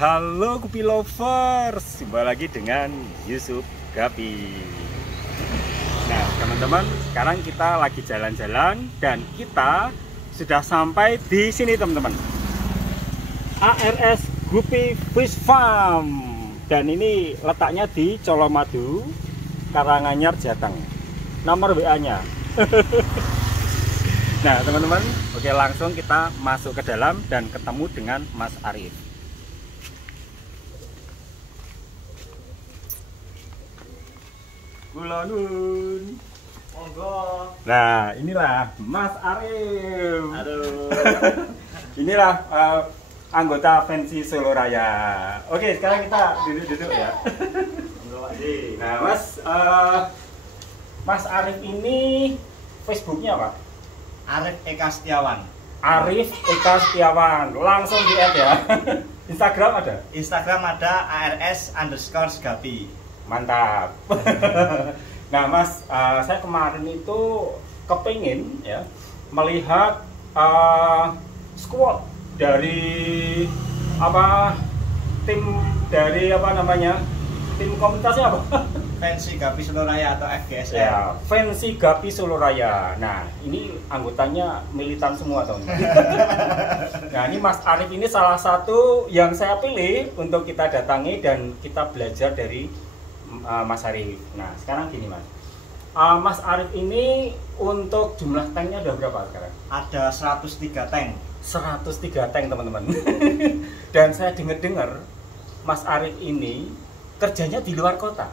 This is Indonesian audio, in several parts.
Halo Gupi Lovers, jumpa lagi dengan Yusuf Gapi. Nah teman-teman, sekarang kita lagi jalan-jalan dan kita sudah sampai di sini teman-teman, ARS Gupi Fish Farm. Dan ini letaknya di Colomadu, Karanganyar, Jateng. Nomor WA-nya. Nah teman-teman, oke, langsung kita masuk ke dalam dan ketemu dengan Mas Arif. Gulanun. Monggo. Nah, inilah Mas Arif. Aduh. Inilah anggota Fancy Solo Raya. Oke, sekarang kita duduk-duduk ya. Monggo, Pak Di. Nah, Mas Arif ini Facebooknya apa? Arif Eka Setiawan. Arif Eka Setiawan. Langsung di-add ya. Instagram ada? Instagram ada ARS_Gapi. Mantap. Nah Mas, saya kemarin itu kepingin ya melihat squad dari tim dari tim komunitasnya apa? Fancy Gapi Solo Raya atau FGSR. Ya, Fancy Gapi Solo Raya. Nah ini anggotanya militan semua teman. Nah ini Mas Arif ini salah satu yang saya pilih untuk kita datangi dan kita belajar dari Mas Arif. Nah sekarang gini Mas, Mas Arif ini untuk jumlah tanknya ada berapa sekarang? Ada 103 tank. 103 tank teman-teman. Dan saya dengar Mas Arif ini kerjanya di luar kota,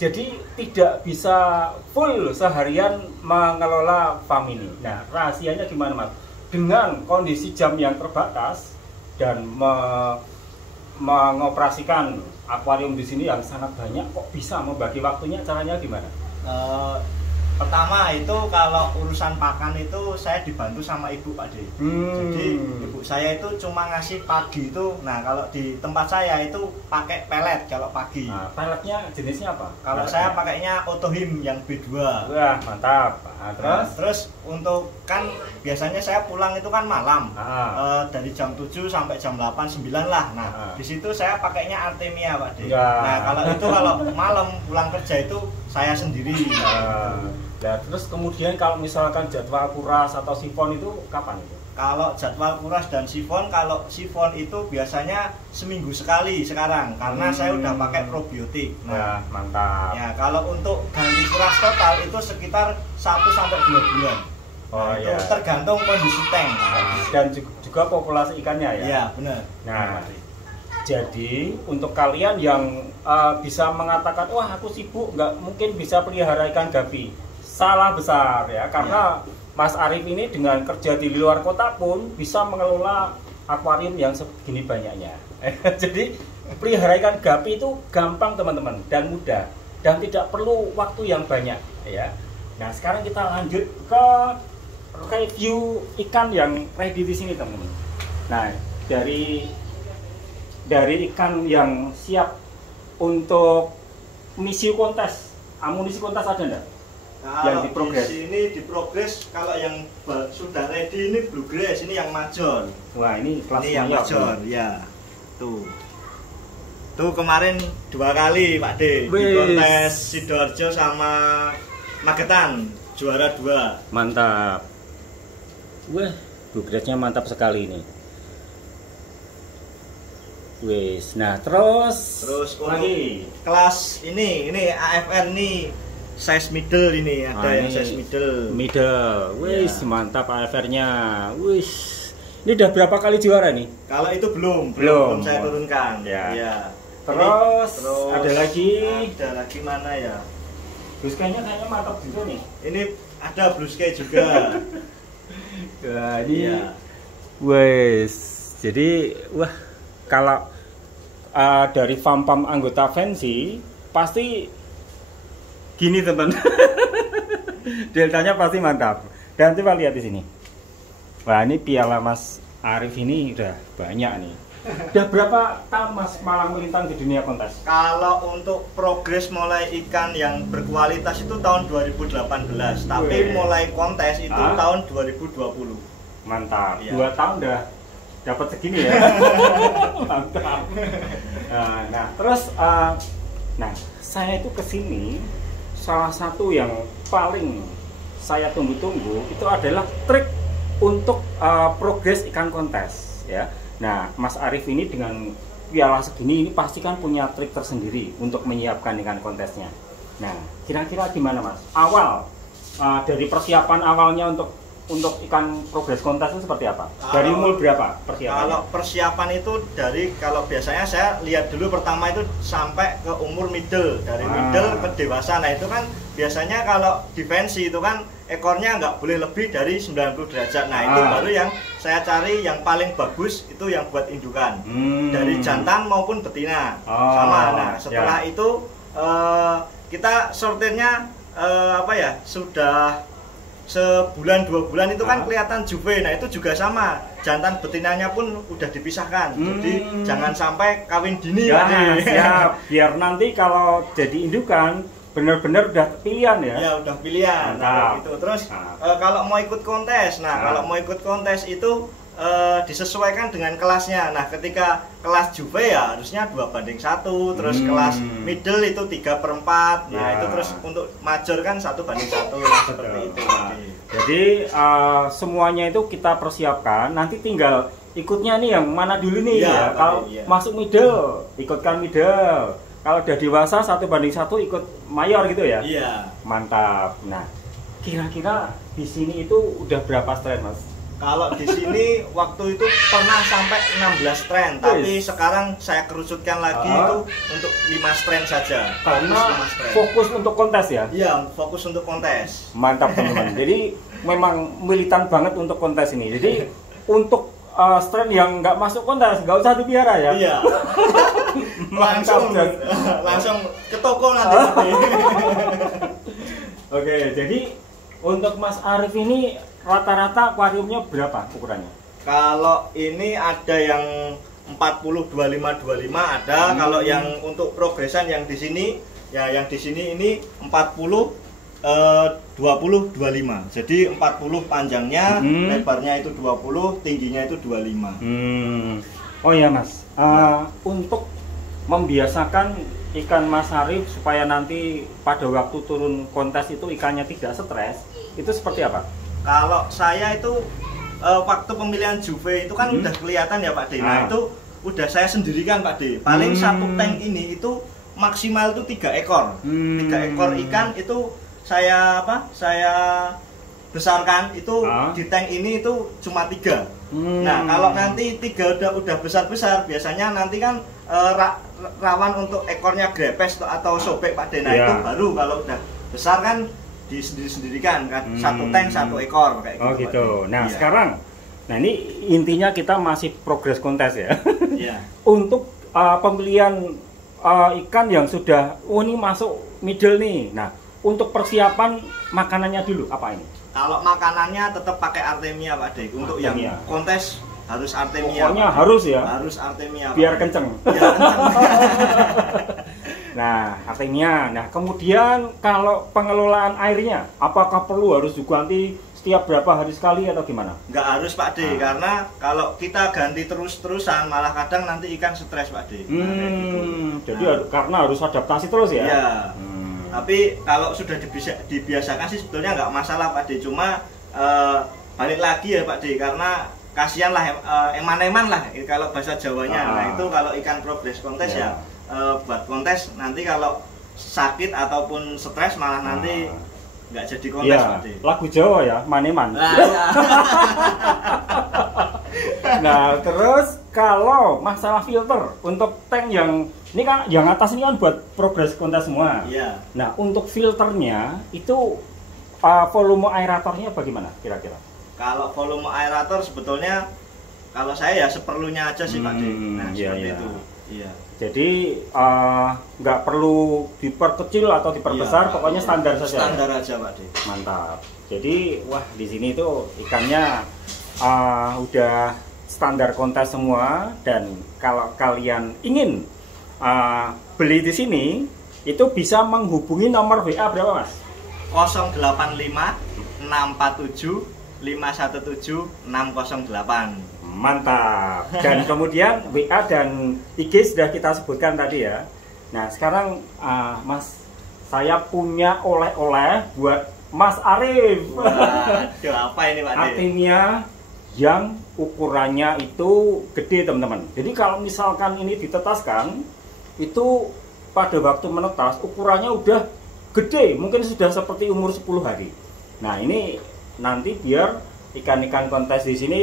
jadi tidak bisa full seharian mengelola farm ini. Nah rahasianya gimana Mas? Dengan kondisi jam yang terbatas dan mengoperasikan akuarium di sini yang sangat banyak, kok bisa membagi waktunya, caranya gimana? Pertama itu kalau urusan pakan itu saya dibantu sama ibu, Pak De. Jadi ibu saya itu cuma ngasih pagi itu. Nah kalau di tempat saya itu pakai pelet kalau pagi. Nah, peletnya jenisnya apa? Kalau saya pakainya Otohim yang B2. Wah mantap. Nah, terus untuk kan biasanya saya pulang itu kan malam, dari jam 7 sampai jam 8, 9 lah. Nah di situ saya pakainya Artemia, Pak De. Nah kalau malam pulang kerja itu saya sendiri. Nah, terus kemudian kalau misalkan jadwal kuras atau sifon itu kapan itu? Kalau jadwal kuras dan sifon, kalau sifon itu biasanya seminggu sekali sekarang karena saya udah pakai probiotik. Nah, mantap. Ya, kalau untuk ganti kuras total itu sekitar 1 sampai 2 bulan. Oh itu iya. tergantung kondisi tank. Dan juga populasi ikannya ya. Iya, benar. Nah, jadi untuk kalian yang bisa mengatakan, wah aku sibuk nggak mungkin bisa pelihara ikan gapi, salah besar ya, karena Mas Arif ini dengan kerja di luar kota pun bisa mengelola akuarium yang segini banyaknya. Jadi pelihara ikan gapi itu gampang teman-teman dan mudah dan tidak perlu waktu yang banyak ya. Nah sekarang kita lanjut ke review ikan yang ready di sini teman-teman. Nah dari ikan yang siap untuk misi kontes, amunisi kontes ada enggak? Yang di progres. Ini di progres. Kalau yang sudah ready ini bluegrass, ini yang major. Wah ini kelas yang major ya. Tuh kemarin 2 kali Pak De di kontes Sidoarjo sama Magetan juara 2. Mantap. Wah bluegrassnya mantap sekali ini. Wis, nah terus lagi kelas ini AFR nih size middle ini ada yang size middle. Wis, mantap AFR-nya. Wis. Ini udah berapa kali juara nih? Kalau itu belum saya turunkan. Ya. Terus ada lagi mana ya? Blue Sky-nya kayaknya mantap juga nih. Ini ada Blue Sky juga. Wah, ini wis. Jadi wah kalau dari farm-farm anggota Fancy pasti gini teman. Deltanya pasti mantap. Dan coba lihat di sini. Wah ini piala Mas Arif ini udah banyak nih. Udah berapa tahun Mas malang melintang di dunia kontes? Kalau untuk progres mulai ikan yang berkualitas itu tahun 2018, tapi mulai kontes itu tahun 2020. Mantap. Ya. 2 tahun udah dapat segini ya. Mantap. Nah, terus nah, saya itu kesini salah satu yang paling saya tunggu-tunggu itu adalah trik untuk progres ikan kontes ya. Nah, Mas Arif ini dengan piala segini ini pasti kan punya trik tersendiri untuk menyiapkan ikan kontesnya. Nah, kira-kira gimana Mas? Awal dari persiapan awalnya untuk ikan progres kontes itu seperti apa? Dari umur berapa persiapan? Kalau persiapan itu kalau biasanya saya lihat dulu pertama itu sampai ke umur middle, dari middle ke dewasa. Nah itu kan biasanya kalau defensi itu kan ekornya nggak boleh lebih dari 90 derajat. Nah itu baru yang saya cari yang paling bagus itu yang buat indukan, dari jantan maupun betina sama. Nah setelah itu kita sortirnya sudah sebulan 2 bulan itu kan kelihatan juve. Nah itu juga sama, jantan betinanya pun udah dipisahkan. Jadi jangan sampai kawin dini ya. Siap. Biar nanti kalau jadi indukan benar-benar udah pilihan ya. Ya udah pilihan. Nah, gitu. Terus kalau mau ikut kontes, kalau mau ikut kontes itu disesuaikan dengan kelasnya. Nah ketika kelas juve ya harusnya 2:1, terus kelas middle itu 3/4. Nah itu terus untuk major kan 1:1 seperti itu. Jadi semuanya itu kita persiapkan, nanti tinggal ikutnya nih yang mana dulu nih ya. Kalau masuk middle ikutkan middle, kalau udah dewasa 1:1 ikut mayor gitu ya. Iya. Mantap. Nah kira-kira di sini itu udah berapa strain Mas? Kalau di sini waktu itu pernah sampai 16 strain, tapi sekarang saya kerucutkan lagi itu untuk 5 strain saja. Karena fokus untuk kontes ya? Iya, fokus untuk kontes. Mantap teman-teman. Jadi memang militan banget untuk kontes ini. Jadi untuk strain yang nggak masuk kontes nggak usah dipelihara ya? Iya. langsung ke toko nanti. Oke, jadi untuk Mas Arif ini rata-rata akuariumnya berapa ukurannya? Kalau ini ada yang 40 25 ada. Kalau yang untuk progresan yang di sini yang di sini ini 40 20 25. Jadi 40 panjangnya, lebarnya itu 20, tingginya itu 25. Oh ya Mas, untuk membiasakan ikan Mas Arif supaya nanti pada waktu turun kontes itu ikannya tidak stres, itu seperti apa? Kalau saya itu waktu pemilihan juve itu kan udah kelihatan ya Pak D. Nah itu udah saya sendirikan Pak D. Paling satu tank ini itu maksimal itu 3 ekor. 3 ekor ikan itu saya besarkan itu di tank ini itu cuma 3. Nah kalau nanti 3 udah besar-besar, biasanya nanti kan rawan untuk ekornya grepes atau sobek Pak D. Nah itu baru kalau udah besar kan disendirikan kan, satu tank 1 ekor kayak gitu. Oh gitu. Nah sekarang, nah ini intinya kita masih progres kontes ya. Untuk pembelian ikan yang sudah ini masuk middle nih. Nah untuk persiapan makanannya dulu apa ini? Kalau makanannya tetap pakai Artemia Pak D. Untuk yang kontes harus Artemia. Pokoknya harus ya. Harus Artemia. Biar kenceng. Biar kenceng. Nah, Artemia. Nah, kemudian kalau pengelolaan airnya, apakah perlu harus diganti setiap berapa hari sekali atau gimana? Nggak harus Pak D, karena kalau kita ganti terus-terusan malah kadang nanti ikan stres Pak D. Jadi karena harus adaptasi terus ya? Iya. Tapi kalau sudah dibiasakan sih sebetulnya nggak masalah Pak D. Cuma balik lagi ya Pak D, karena kasihan lah eman-eman lah kalau bahasa Jawanya. Nah itu kalau ikan progres kontes ya buat kontes nanti kalau sakit ataupun stres malah nanti nggak jadi kontes Pak D. Lagu Jawa ya, maneman. Nah terus kalau masalah filter untuk tank yang ini kan yang atas ini kan buat progres kontes semua. Nah untuk filternya itu volume aeratornya bagaimana kira-kira? Kalau volume aerator sebetulnya kalau saya ya seperlunya aja sih Pak D. Nah seperti itu. Jadi nggak perlu diperkecil atau diperbesar, pokoknya standar saja. Standar aja Pak D. Mantap. Jadi wah di sini tuh ikannya udah standar kontes semua, dan kalau kalian ingin beli di sini itu bisa menghubungi nomor WA berapa Mas? 085 647 517 608. Mantap. Dan kemudian WA dan IG sudah kita sebutkan tadi ya. Nah sekarang Mas, saya punya oleh-oleh buat Mas Arif. Waduh, apa ini Pak De? Artemia yang ukurannya itu gede teman-teman. Jadi kalau misalkan ini ditetaskan, itu pada waktu menetas ukurannya udah gede, mungkin sudah seperti umur 10 hari. Nah ini nanti biar ikan-ikan kontes di sini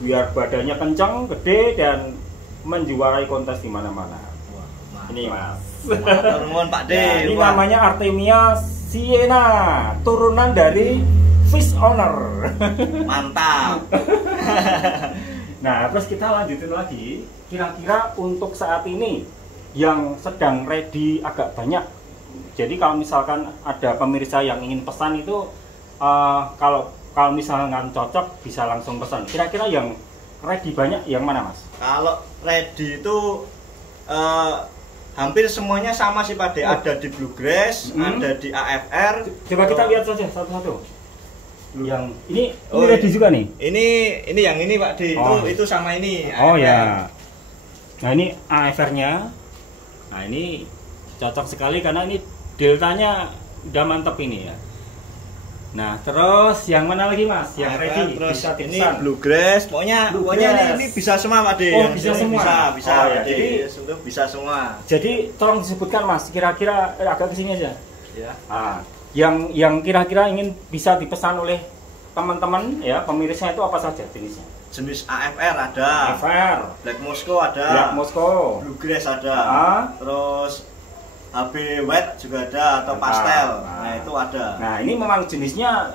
biar badannya kencang, gede dan menjuarai kontes di mana-mana. Ini Mas. Turun Pak De. Nah, ini namanya Artemia Siena, turunan dari Fish Owner. Mantap. Nah, terus kita lanjutin lagi. Kira-kira untuk saat ini yang sedang ready agak banyak. Jadi kalau misalkan ada pemirsa yang ingin pesan itu, kalau misalkan cocok bisa langsung pesan. Kira-kira yang ready banyak yang mana Mas? Kalau ready itu hampir semuanya sama sih Pak De. Ada di Bluegrass, ada di AFR. Coba kita lihat saja satu-satu. Yang ini ready juga nih. Ini yang ini Pak De. Itu sama ini. Oh AFR. Ya. Nah ini AFR-nya. Nah ini cocok sekali karena ini deltanya udah mantep ini ya. Nah terus yang mana lagi Mas? Yang ready? Terus bisa ini Bluegrass. Pokoknya ini bisa semua Pak De. Oh bisa semua. Bisa. Oh, ya. Jadi sudah bisa semua. Jadi tolong disebutkan Mas. Kira-kira agak kesini aja. Ya. Yang kira-kira ingin bisa dipesan oleh teman-teman ya pemirsa itu apa saja jenisnya? Jenis AFR ada. AFR. Black Moscow ada. Black Moscow. Bluegrass ada. Terus HB white juga ada atau pastel. Nah itu ada. Nah ini memang jenisnya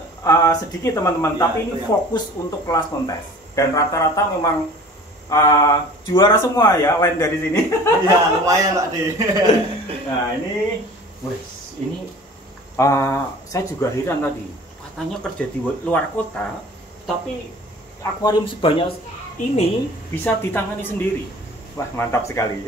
sedikit teman-teman, tapi ini fokus untuk kelas kontes dan rata-rata memang juara semua ya lain dari sini. Iya lumayan Pak De. Nah ini, ini saya juga heran tadi, katanya kerja di luar kota, tapi akuarium sebanyak ini bisa ditangani sendiri. Wah mantap sekali.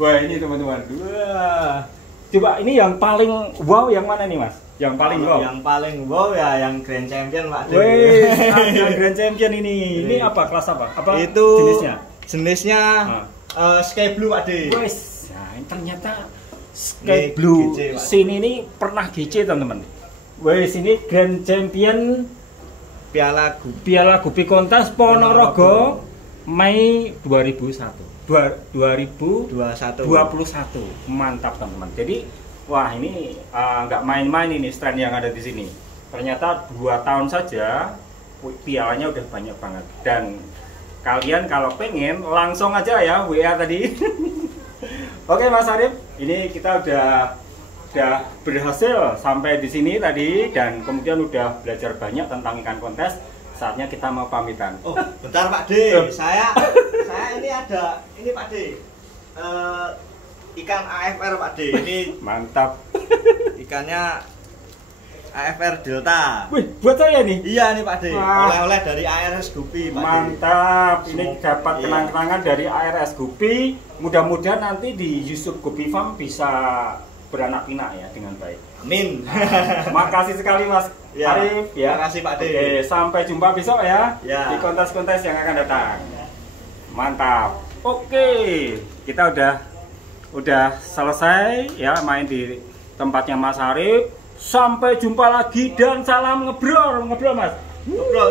Wah ini teman-teman, wah. Coba ini yang paling wow yang mana nih Mas? Yang paling wow? Yang paling wow ya yang Grand Champion Pak De. Yang Grand Champion ini. Ini apa kelas apa? Apa itu jenisnya? Jenisnya Sky Blue Pak De. Wes, nah ini ternyata Sky Blue sini ini pernah GC teman-teman. Wes ini Grand Champion Piala Gupi Kontes Ponorogo Mei 2021. 2021. Mantap teman-teman. Jadi wah ini nggak main-main ini strain yang ada di sini. Ternyata 2 tahun saja pialanya udah banyak banget. Dan kalian kalau pengen langsung aja ya WA tadi. Oke Mas Arif, ini kita udah berhasil sampai di sini tadi dan kemudian udah belajar banyak tentang ikan kontes. Saatnya kita mau pamitan. Oh, bentar Pak De. Saya ini ada ini Pak De. Ikan AFR Pak De. Ini mantap. Ikannya AFR Delta. Wih, buat saya nih. Iya nih Pak De. Oleh-oleh dari ARS Gupi Pak De. Mantap. Ini dapat kenang-kenangan dari ARS Gupi. Mudah-mudahan nanti di YouTube Gupi Farm bisa beranak pinak ya dengan baik. Amin. Makasih sekali Mas Arif ya. Makasih Pak De. Oke, sampai jumpa besok ya, di kontes-kontes yang akan datang. Mantap. Oke, kita udah selesai ya main di tempatnya Mas Arif. Sampai jumpa lagi dan salam ngebrol Mas. Ngebrol.